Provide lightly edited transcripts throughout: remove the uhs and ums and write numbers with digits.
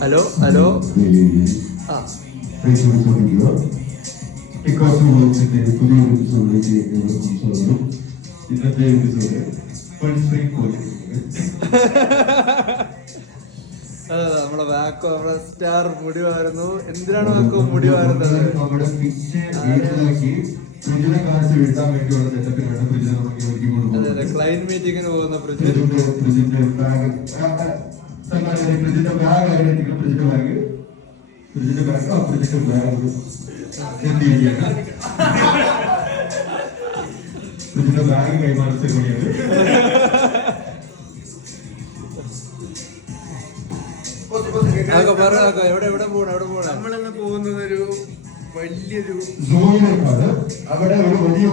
Hello hello ആ ഇന്നത്തെ episode അതെ നമ്മുടെ വാക്കോ നമ്മുടെ സ്റ്റാർ മുടി വാരുന്നു. എന്തിനാണ് വാക്കോ മുടി വാരുന്നത്? നമ്മുടെ ഫ്രിഡ്ജിനെ കാണിച്ച് വീട്ടാൻ വേണ്ടിയുള്ള സെറ്റപ്പിലാണ് ഫ്രിഡ്ജിനെ നമുക്ക് ഒരുക്കിക്കൊണ്ട് അതെ ക്ലൈന്റ് മീറ്റിങ്ങിന് പോകുന്ന ഫ്രിഡ്ജ് ഫ്രിഡ്ജിന്റെ ബാഗ് ഫ്രിഡ്ജിന്റെ ബാഗ് ആയിരിക്കും ഫ്രിഡ്ജിന്റെ ബാഗ് എന്ത് ചെയ്യാണ് ഫ്രിഡ്ജിന്റെ ബാഗ് കൈമാറി സെറിമണിയാണ്. എവിടെ പോകണം നമ്മളിന്ന് പോകുന്നത് ഒരു വലിയൊരു സോയിലേക്കാണ്. അവിടെ ഒരു വലിയ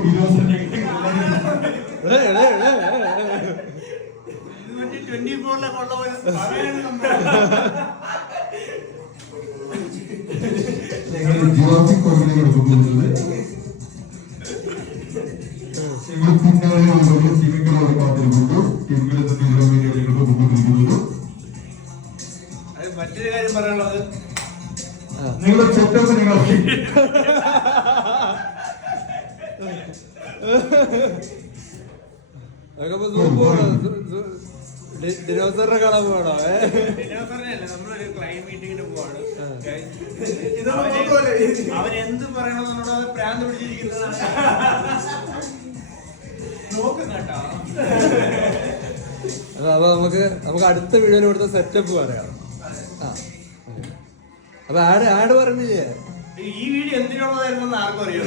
ജുറാസിക് പാർക്കിലേക്കാണ് പോകുന്നത്. സിമിക്കളോട് കാത്തിരിക്കുന്നു. സിമിക്കളിൽ നിന്നുള്ള വീഡിയോയിലേക്ക് പോയിക്കൊണ്ടിരിക്കുന്നത്. മറ്റൊരു കാര്യം പറയാനുള്ളത്, നിങ്ങളുടെ സെറ്റപ്പ് നിങ്ങൾ ദിനോസറിനെ കാണാൻ പോകണോ? നമ്മളൊരു ക്ലൈന്റ് മീറ്റിങ്ങിന് പോവാണ്. അവരെന്ത് പറയണമെന്നുള്ളത് പ്രാന്ത് പിടിച്ചിരിക്കുന്നതാണ്. നോക്കും കേട്ടോ. അപ്പൊ നമുക്ക് അടുത്ത വീഡിയോയിൽ കൊടുത്ത സെറ്റപ്പ് പറയാം. അപ്പൊ ആഡ് പറയുന്നില്ലേ? ഈ വീഡിയോ എന്തിനുള്ളതായിരുന്നു ആർക്കും അറിയാം.